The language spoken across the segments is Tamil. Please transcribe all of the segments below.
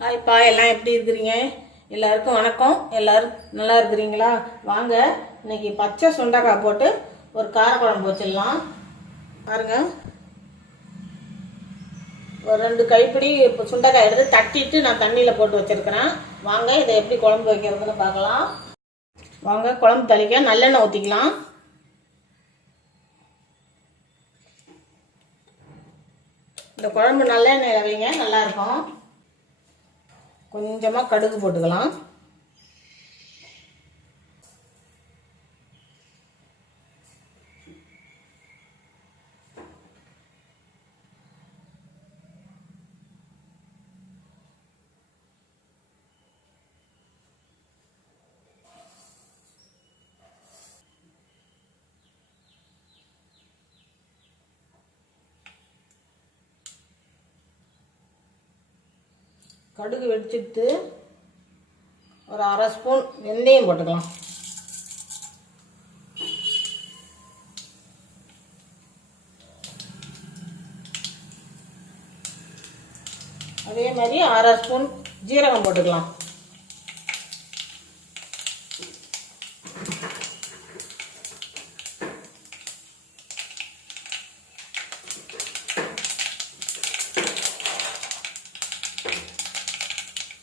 ஹாய்ப்பா, எல்லாம் எப்படி இருக்கிறீங்க? எல்லாருக்கும் வணக்கம். எல்லாரும் நல்லா இருக்கிறீங்களா? வாங்க, இன்னைக்கு பச்சை சுண்டைக்காய் போட்டு ஒரு காரக்குழம்பு வச்சிடலாம். பாருங்க, ஒரு 2 கைப்பிடி சுண்டைக்காய் எடுத்து தட்டிட்டு நான் தண்ணியில் போட்டு வச்சிருக்கிறேன். வாங்க, இதை எப்படி குழம்பு வைக்கிறதுன்னு பார்க்கலாம். வாங்க, குழம்பு தளிக்க நல்லெண்ணெய் ஊற்றிக்கலாம். இந்த குழம்பு நல்லெண்ணெயில் வைங்க, நல்லாயிருக்கும். கொஞ்சமாக கடுகு போட்டுக்கலாம். கடுகு வெடிச்சிட்டு ஒரு 1/2 ஸ்பூன் வெந்தயம் போட்டுக்கலாம். அதே மாதிரி 1/2 ஸ்பூன் ஜீரகம் போட்டுக்கலாம்.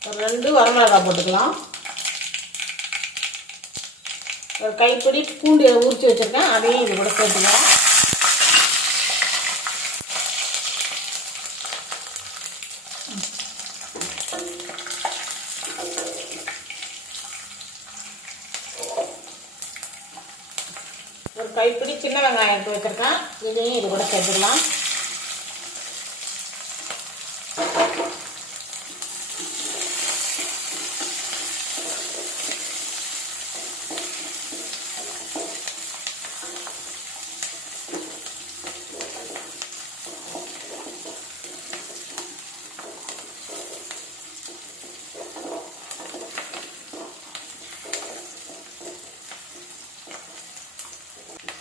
ஒரு 2 வரமிளகாய் போட்டுக்கலாம். ஒரு கைப்பிடி பூண்டு உரிச்சு வச்சிருக்கேன், அதையும் இது கூட சேர்த்துக்கலாம். ஒரு கைப்பிடி சின்ன வெங்காயம் எடுத்து வச்சிருக்கேன், இதையும் இது கூட சேர்த்துக்கலாம்.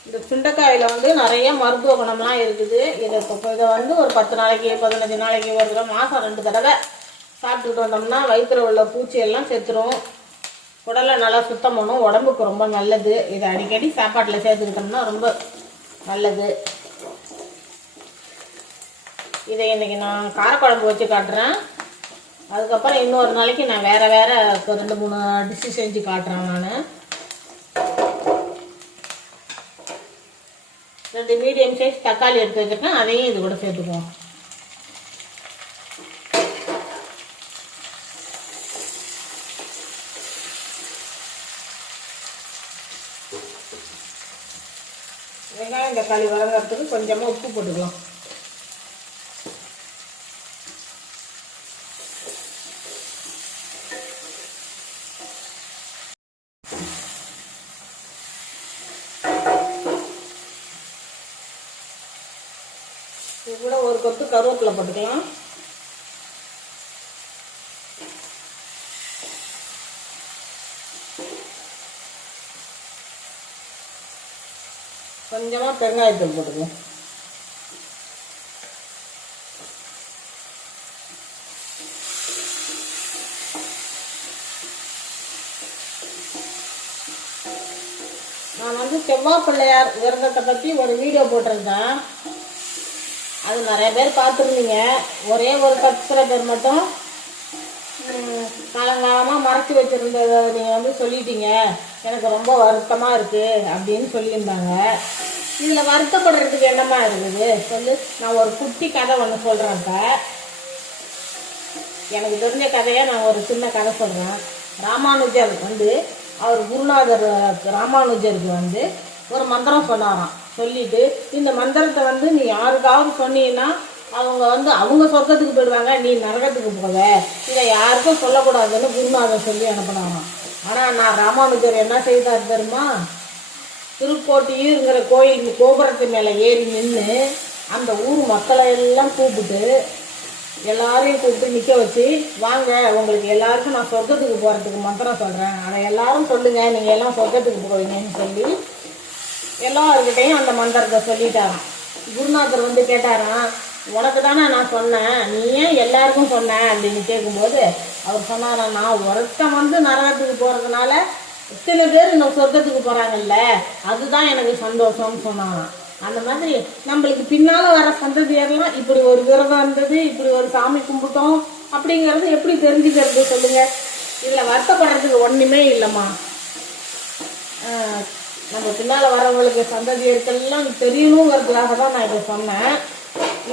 இந்த சுண்டைக்காயில் வந்து நிறைய மருத்துவ குணம்லாம் இருக்குது. இதை வந்து ஒரு 10 நாளைக்கு 15 நாளைக்கு ஒரு தடவை, மாதம் 2 தடவை சாப்பிட்டுட்டு வந்தோம்னா வயிற்றுல உள்ள பூச்சியெல்லாம் செத்துரும், உடலை நல்லா சுத்தம் பண்ணும், உடம்புக்கு ரொம்ப நல்லது. இதை அடிக்கடி சாப்பாட்டில் சேர்த்துக்கிட்டோம்னா ரொம்ப நல்லது. இதை இன்றைக்கி நான் காரக்குழம்பு வச்சு காட்டுறேன். அதுக்கப்புறம் இன்னொரு நாளைக்கு நான் வேறு 2-3 டிஷ்ஷு செஞ்சு காட்டுறேன். நான் 2 மீடியம் சைஸ் தக்காளி எடுத்து வச்சுருக்கேன், அதையும் இது கூட சேர்த்துக்குவோம். வெங்காயம் தக்காளி வதங்கிறதுக்கு கொஞ்சமாக உப்பு போட்டுக்கலாம். இது கூட ஒரு கொத்து கருவேப்பிலை போட்டுக்கலாம். கொஞ்சமாக பெருங்காயத்தூள் போட்டுக்கலாம். நான் வந்து செவ்வாய் பிள்ளையார் விரதத்தை பற்றி ஒரு வீடியோ போட்டிருந்தேன். அது நிறைய பேர் பார்த்துருந்தீங்க. ஒரே ஒரு 10 பேர் மட்டும் காலங்காலமாக மறைச்சி வச்சுருந்ததை நீங்கள் வந்து சொல்லிட்டீங்க, எனக்கு ரொம்ப வருத்தமாக இருக்குது அப்படின்னு சொல்லியிருந்தாங்க. இதில் வருத்தப்படுறதுக்கு என்னமா இருக்குது சொல்லு. நான் ஒரு குட்டி கதை ஒன்று சொல்கிறேன். இப்போ எனக்கு தெரிஞ்ச கதையை நான் ஒரு சின்ன கதை சொல்கிறேன். ராமானுஜர் வந்து அவர் குருநாதர் ராமானுஜருக்கு வந்து ஒரு மந்திரம் சொன்னாராம். சொல்லிட்டு இந்த மந்திரத்தை வந்து நீ யாருக்காவது சொன்னீங்கன்னா அவங்க சொர்க்கத்துக்கு போயிடுவாங்க, நீ நரகத்துக்கு போக, இதை யாருக்கும் சொல்லக்கூடாதுன்னு குருநாதர் சொல்லி அனுப்பினாராம். ஆனால் நான் ராமானுஜர் என்ன செய்தார் தெரியுமா? திருக்கோட்டியூருங்கிற கோயில் கோபுரத்து மேலே ஏறி நின்று அந்த ஊர் மக்களை எல்லாம் எல்லாரையும் கூப்பிட்டு நிற்க வச்சு, வாங்க உங்களுக்கு எல்லாருக்கும் நான் சொர்க்கத்துக்கு போகிறதுக்கு மந்திரம் சொல்கிறேன், அதை எல்லாரும் சொல்லுங்கள், நீங்கள் எல்லாம் சொர்க்கத்துக்கு போவீங்கன்னு சொல்லி எல்லாருக்கிட்டையும் அந்த மந்திரத்தை சொல்லிட்டாராம். குருநாதர் வந்து கேட்டாராம், உனக்கு தானே நான் சொன்னேன், நீ ஏன் எல்லாருக்கும் சொன்னேன் அப்படின்னு கேட்கும்போது அவர் சொன்னாரா, நான் ஒருத்தன் வந்து நரகத்துக்கு போகிறதுனால இத்தனை பேர் இந்த சொர்க்கத்துக்கு போகிறாங்கல்ல, அதுதான் எனக்கு சந்தோஷம்னு சொன்னாங்க. அந்த மாதிரி நம்மளுக்கு பின்னால் வர சந்ததியெல்லாம் இப்படி ஒரு விரதம் இருந்தது, இப்படி ஒரு சாமி கும்பிட்டோம் அப்படிங்கிறது எப்படி தெரிஞ்சுக்கிறது சொல்லுங்கள்? இதில் வருத்தப்படுறதுக்கு ஒன்றுமே இல்லைம்மா. நம்ம பின்னால் வரவங்களுக்கு சந்ததியர்கள்லாம் தெரியணுங்கிறதுக்காக தான் நான் இதை சொன்னேன்.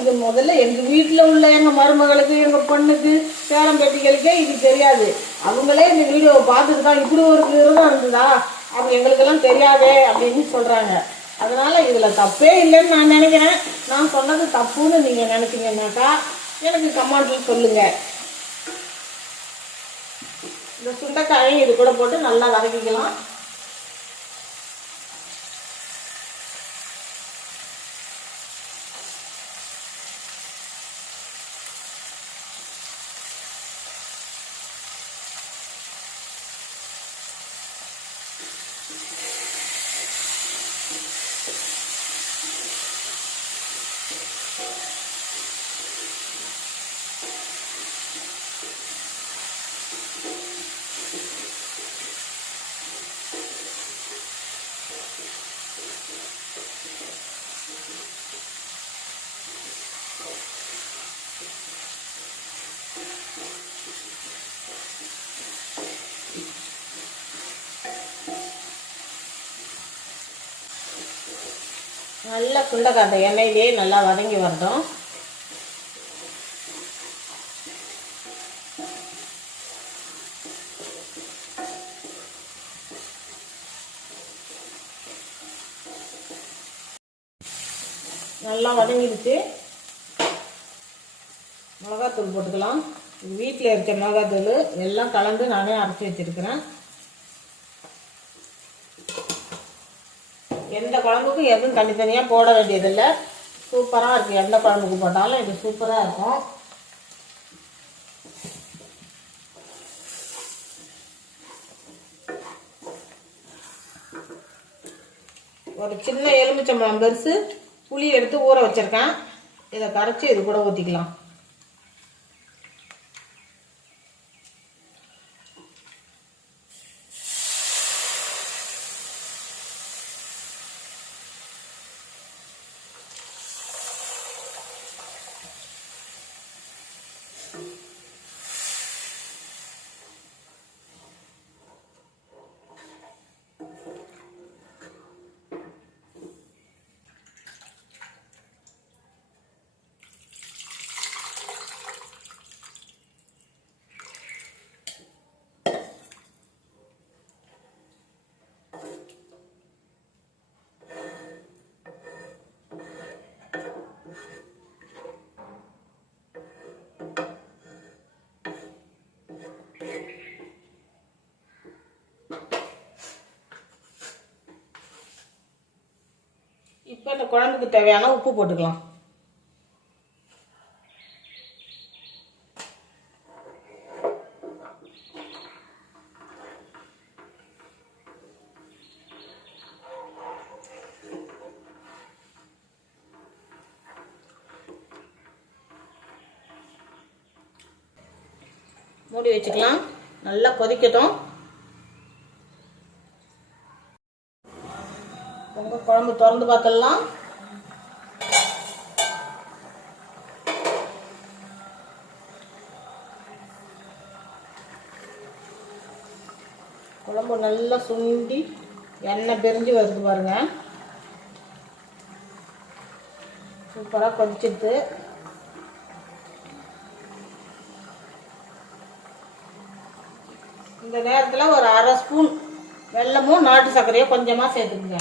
இது முதல்ல எங்கள் வீட்டில் உள்ள எங்கள் மருமகளுக்கு, எங்கள் பொண்ணுக்கு, பேரம் பேட்டிகளுக்கே இது தெரியாது. அவங்களே இந்த வீடியோவை பார்த்துட்டு தான் இப்படி ஒரு விரதம் இருந்ததா, அது எங்களுக்கெல்லாம் தெரியாதே அப்படின்னு சொல்கிறாங்க. அதனால் இதில் தப்பே இல்லைன்னு நான் நினைக்கிறேன். நான் சொன்னது தப்புன்னு நீங்கள் நினைக்கிறீங்கன்னாக்கா எனக்கு கமெண்ட்டில் சொல்லுங்கள். இந்த சுண்டைக்காயும் இது கூட போட்டு நல்லா வதக்கிக்கலாம். நல்லா சுண்டைக்காய் அந்த எண்ணெயிலே நல்லா வதங்கி வரட்டும். நல்லா வதங்கிடுச்சு. மிளகாத்தூள் போட்டுக்கலாம். வீட்டில் இருக்க மிளகாத்தூள் எல்லாம் கலந்து நானே அரைச்சி வச்சுருக்கிறேன். எந்த குழம்புக்கும் எதுவும் தனித்தனியாக போட வேண்டியதில்லை. சூப்பராக இருக்குது. எந்த குழம்புக்கு போட்டாலும் இது சூப்பராக இருக்கும். ஒரு சின்ன எலுமிச்சம்பழம் பெருசு புளி எடுத்து ஊற வச்சுருக்கேன். இதை கரைச்சி இது கூட ஊற்றிக்கலாம். இப்போ இந்த குழம்புக்கு தேவையான உப்பு போட்டுக்கலாம். மூடி வச்சுக்கலாம். நல்லா கொதிக்கட்டும். உங்கள் குழம்பு திறந்து பார்த்துடலாம். குழம்பு நல்லா சுண்டி எண்ணெய் பிரிஞ்சு வருது பாருங்க. சூப்பராக கொதிச்சிடுது. இந்த நேரத்தில் ஒரு அரை ஸ்பூன் வெல்லமும் நாட்டு சர்க்கரையோ கொஞ்சமாக சேர்த்துக்குங்க.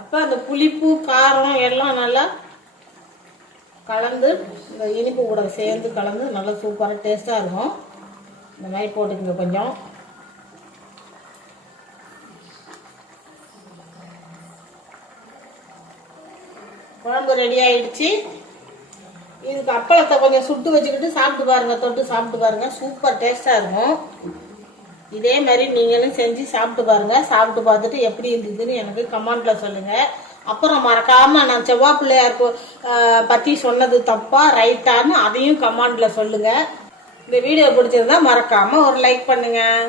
அப்போ அந்த புளிப்பு காரம் எல்லாம் நல்லா கலந்து இந்த இனிப்பு கூட சேர்ந்து கலந்து நல்லா சூப்பராக டேஸ்ட்டாக இருக்கும். இந்த மாதிரி போட்டுக்குங்க கொஞ்சம். குழம்பு ரெடி ஆகிடுச்சு. இதுக்கு அப்பளத்தை கொஞ்சம் சுட்டு வச்சுக்கிட்டு சாப்பிட்டு பாருங்கள், தொட்டு சாப்பிட்டு பாருங்கள். சூப்பர் டேஸ்ட்டாக இருக்கும். இதே மாதிரி நீங்களும் செஞ்சு சாப்பிட்டு பாருங்கள். சாப்பிட்டு பார்த்துட்டு எப்படி இருந்ததுன்னு எனக்கு கமெண்ட்டில் சொல்லுங்கள். அப்புறம் மறக்காமல் நான் செவ்வாய் பிள்ளையார் பற்றி சொன்னது தப்பா ரைட்டான்னு அதையும் கமெண்டில் சொல்லுங்கள். இந்த வீடியோ பிடிச்சிருந்தா மறக்காமல் ஒரு லைக் பண்ணுங்கள்.